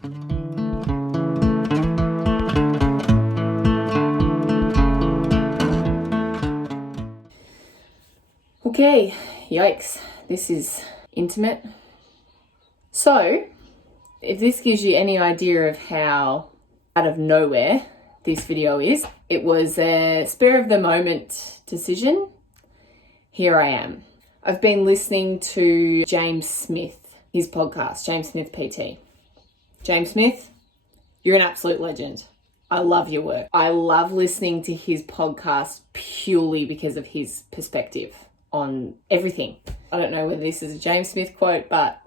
Okay, yikes, this is intimate. So, if this gives you any idea of how out of nowhere this video is, it was a spur of the moment decision. Here I am. I've been listening to James Smith, his podcast, James Smith PT. James Smith, you're an absolute legend. I love your work. I love listening to his podcast purely because of his perspective on everything. I don't know whether this is a James Smith quote, but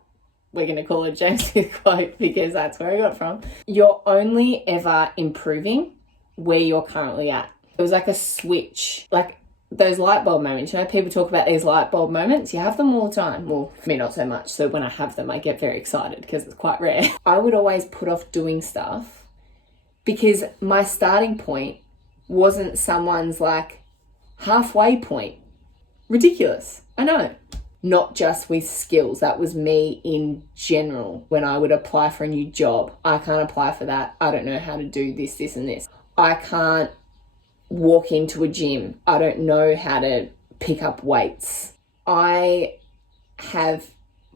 we're going to call it a James Smith quote because that's where I got it from. You're only ever improving where you're currently at. It was like a switch, like those light bulb moments. You know, people talk about these light bulb moments. You have them all the time. Well, for me, not so much. So when I have them, I get very excited because it's quite rare. I would always put off doing stuff because my starting point wasn't someone's like halfway point. Ridiculous. I know. Not just with skills. That was me in general. When I would apply for a new job, I can't apply for that. I don't know how to do this, this, and this. I can't walk into a gym. I don't know how to pick up weights. I have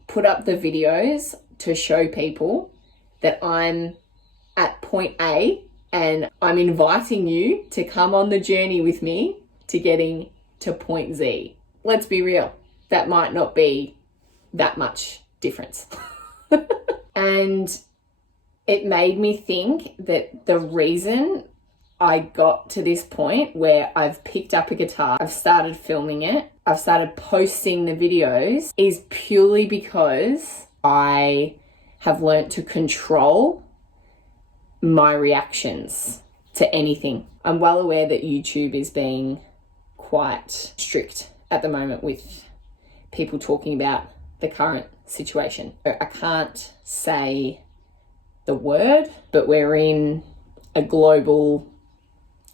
put up the videos to show people that I'm at point A and I'm inviting you to come on the journey with me to getting to point Z. Let's be real. That might not be that much difference. And it made me think that the reason I got to this point where I've picked up a guitar, I've started filming it, I've started posting the videos is purely because I have learnt to control my reactions to anything. I'm well aware that YouTube is being quite strict at the moment with people talking about the current situation. I can't say the word, but we're in a global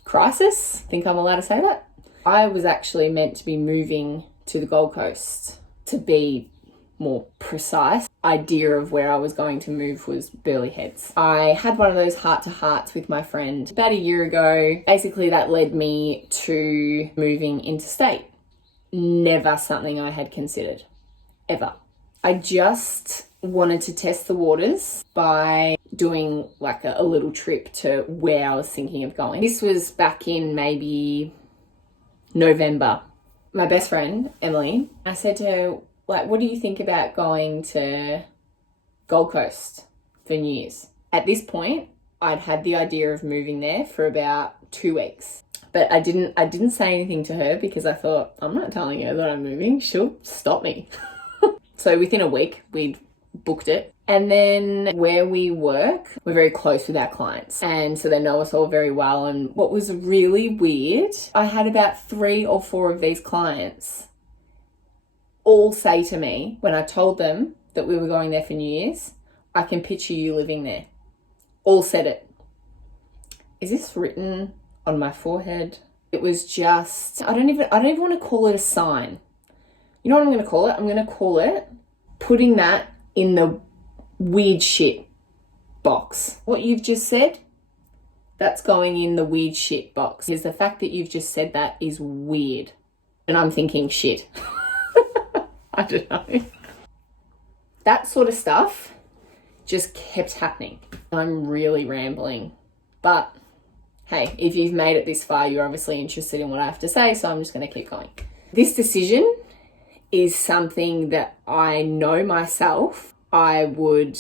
crisis. I think I'm allowed to say that. I was actually meant to be moving to the Gold Coast. To be more precise, idea of where I was going to move was Burleigh Heads. I had one of those heart-to-hearts with my friend about a year ago. Basically, that led me to moving interstate. Never something I had considered, ever. I just wanted to test the waters by doing like a little trip to where I was thinking of going. This was back in maybe November. My best friend, Emily, I said to her, like, what do you think about going to Gold Coast for New Year's? At this point, I'd had the idea of moving there for about 2 weeks. But I didn't say anything to her because I thought, I'm not telling her that I'm moving. She'll stop me. So within a week, we'd booked it. And then where we work, we're very close with our clients. And so they know us all very well. And what was really weird, I had about 3 or 4 of these clients all say to me, when I told them that we were going there for New Year's, I can picture you living there. All said it. Is this written on my forehead? It was just, I don't even want to call it a sign. You know what I'm going to call it? I'm going to call it putting that in the weird shit box. What you've just said, that's going in the weird shit box. Because the fact that you've just said that is weird. And I'm thinking shit. I don't know. That sort of stuff just kept happening. I'm really rambling. But hey, if you've made it this far, you're obviously interested in what I have to say, so I'm just going to keep going. This decision is something that I know myself. I would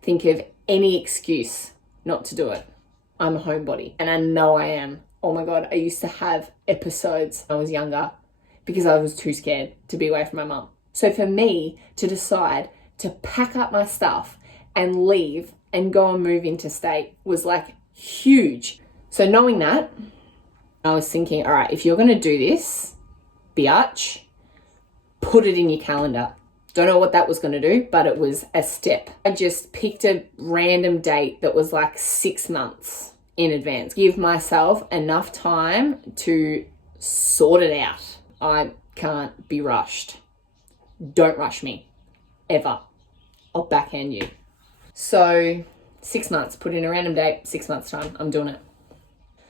think of any excuse not to do it. I'm a homebody, and I know I am. Oh my God, I used to have episodes when I was younger because I was too scared to be away from my mum. So for me to decide to pack up my stuff and leave and go and move interstate was like huge. So knowing that, I was thinking, all right, if you're going to do this, biatch, put it in your calendar. Don't know what that was going to do, but it was a step. I just picked a random date that was like 6 months in advance. Give myself enough time to sort it out. I can't be rushed. Don't rush me, ever. I'll backhand you. So 6 months, put in a random date, 6 months time, I'm doing it.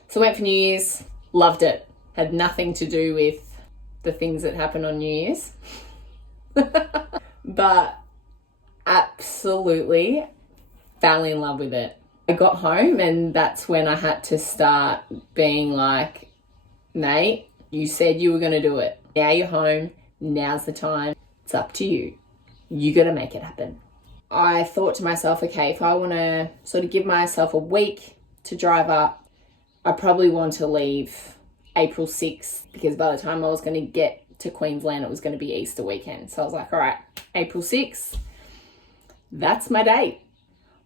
So went for New Year's, loved it. Had nothing to do with the things that happen on New Year's. But absolutely fell in love with it. I got home and that's when I had to start being like, mate, you said you were going to do it. Now you're home. Now's the time. It's up to you. You got to make it happen. I thought to myself, okay, if I want to sort of give myself a week to drive up, I probably want to leave April 6th because by the time I was going to get to Queensland, it was going to be Easter weekend. So I was like, all right, April 6th, that's my date.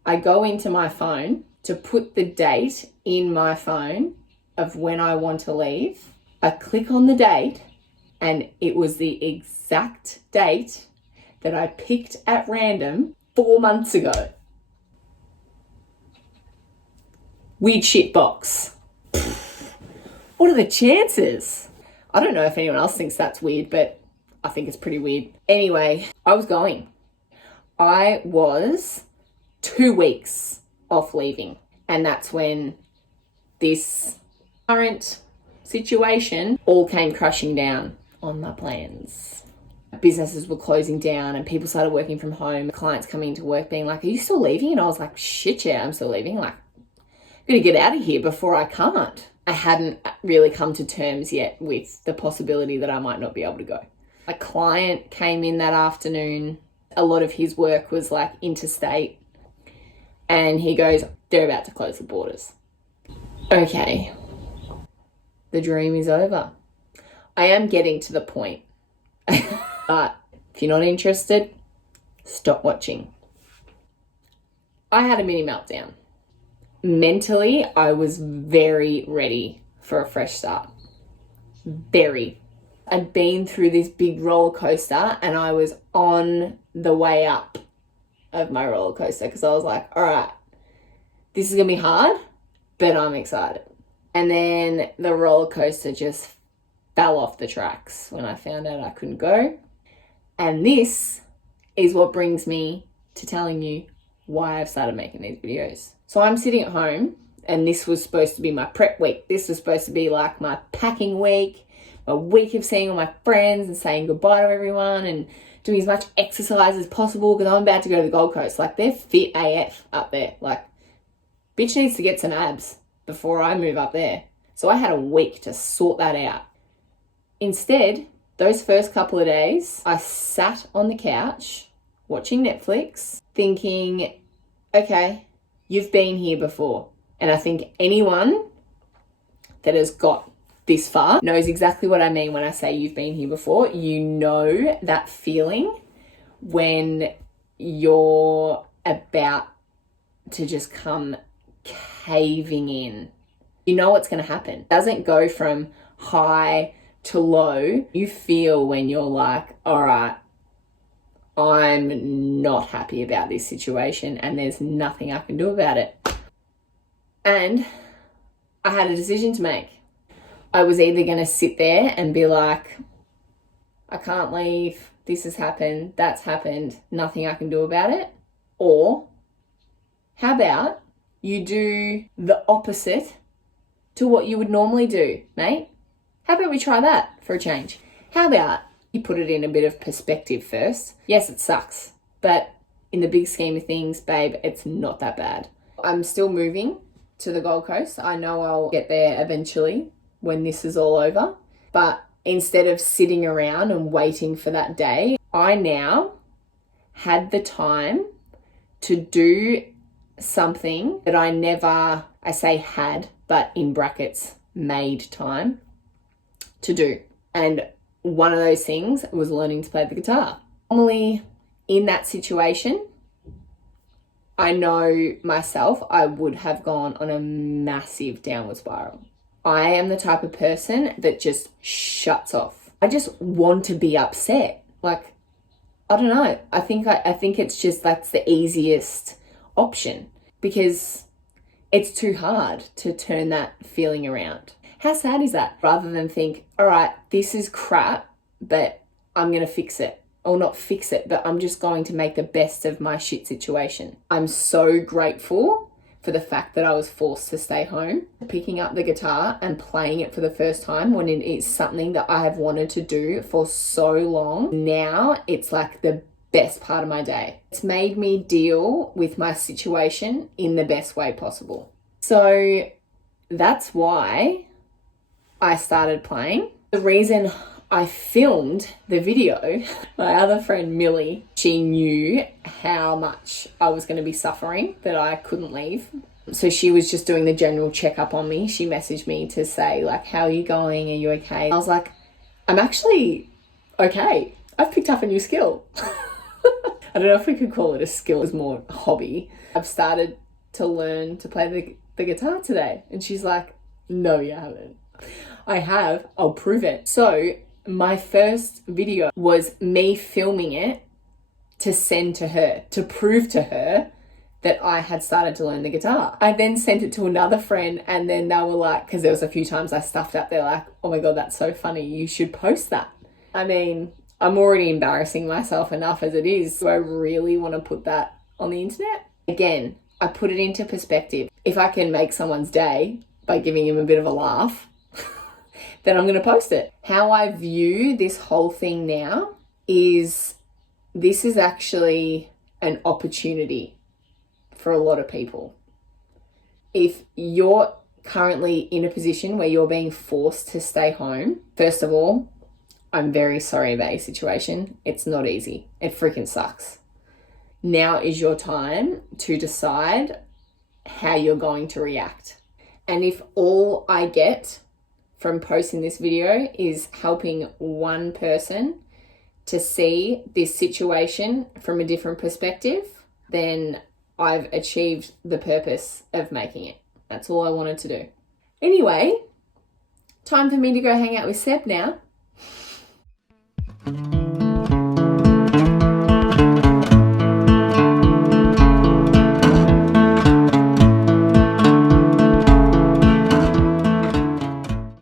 I go into my phone to put the date in my phone of when I want to leave. I click on the date and it was the exact date that I picked at random 4 months ago. Weird shit box. What are the chances? I don't know if anyone else thinks that's weird, but I think it's pretty weird. Anyway, I was going. I was 2 weeks off leaving. And that's when this current situation all came crashing down on my plans. Businesses were closing down and people started working from home. Clients coming to work being like, are you still leaving? And I was like, shit, yeah, I'm still leaving. Like, I'm going to get out of here before I can't. I hadn't really come to terms yet with the possibility that I might not be able to go. A client came in that afternoon. A lot of his work was like interstate. And he goes, they're about to close the borders. Okay. The dream is over. I am getting to the point. But if you're not interested, stop watching. I had a mini meltdown. Mentally, I was very ready for a fresh start. Very. I'd been through this big roller coaster and I was on the way up of my roller coaster because I was like, all right, this is going to be hard, but I'm excited. And then the roller coaster just fell off the tracks when I found out I couldn't go. And this is what brings me to telling you why I've started making these videos. So I'm sitting at home and this was supposed to be my prep week. This was supposed to be like my packing week, a week of seeing all my friends and saying goodbye to everyone and doing as much exercise as possible because I'm about to go to the Gold Coast. Like, they're fit AF up there. Like, bitch needs to get some abs before I move up there. So I had a week to sort that out. Instead, those first couple of days, I sat on the couch watching Netflix thinking, okay, you've been here before. And I think anyone that has got this far knows exactly what I mean when I say you've been here before. You know that feeling when you're about to just come caving in. You know what's going to happen. It doesn't go from high to low. You feel when you're like, all right, I'm not happy about this situation and there's nothing I can do about it. And I had a decision to make. I was either going to sit there and be like, I can't leave, this has happened, that's happened, nothing I can do about it. Or how about you do the opposite to what you would normally do, mate? How about we try that for a change? How about you put it in a bit of perspective first? Yes, it sucks, but in the big scheme of things, babe, it's not that bad. I'm still moving to the Gold Coast. I know I'll get there eventually when this is all over. But instead of sitting around and waiting for that day, I now had the time to do something that I never, I say had, but in brackets, made time to do. And one of those things was learning to play the guitar. Normally in that situation, I know myself, I would have gone on a massive downward spiral. I am the type of person that just shuts off. I just want to be upset. Like, I don't know. I think it's just that's the easiest option because it's too hard to turn that feeling around. How sad is that? Rather than think, all right, this is crap, but I'm going to fix it. or not fix it, but I'm just going to make the best of my shit situation. I'm so grateful for the fact that I was forced to stay home, picking up the guitar and playing it for the first time when it is something that I have wanted to do for so long. Now it's like the best part of my day. It's made me deal with my situation in the best way possible. So that's why I started playing. The reason I filmed the video, my other friend Millie, she knew how much I was going to be suffering, that I couldn't leave. So she was just doing the general checkup on me. She messaged me to say, like, how are you going? Are you okay? I was like, I'm actually okay. I've picked up a new skill. I don't know if we could call it a skill, it's more a hobby. I've started to learn to play the guitar today. And she's like, no, you haven't. I have, I'll prove it. So my first video was me filming it to send to her, to prove to her that I had started to learn the guitar. I then sent it to another friend, and then they were like, because there was a few times I stuffed up, they're like, oh my God, that's so funny. You should post that. I mean, I'm already embarrassing myself enough as it is. Do I really want to put that on the internet? Again, I put it into perspective. If I can make someone's day by giving him a bit of a laugh, then I'm going to post it. How I view this whole thing now is this is actually an opportunity for a lot of people. If you're currently in a position where you're being forced to stay home, first of all, I'm very sorry about your situation. It's not easy. It freaking sucks. Now is your time to decide how you're going to react. And if all I get from posting this video is helping one person to see this situation from a different perspective, then I've achieved the purpose of making it. That's all I wanted to do. Anyway, time for me to go hang out with Seb now.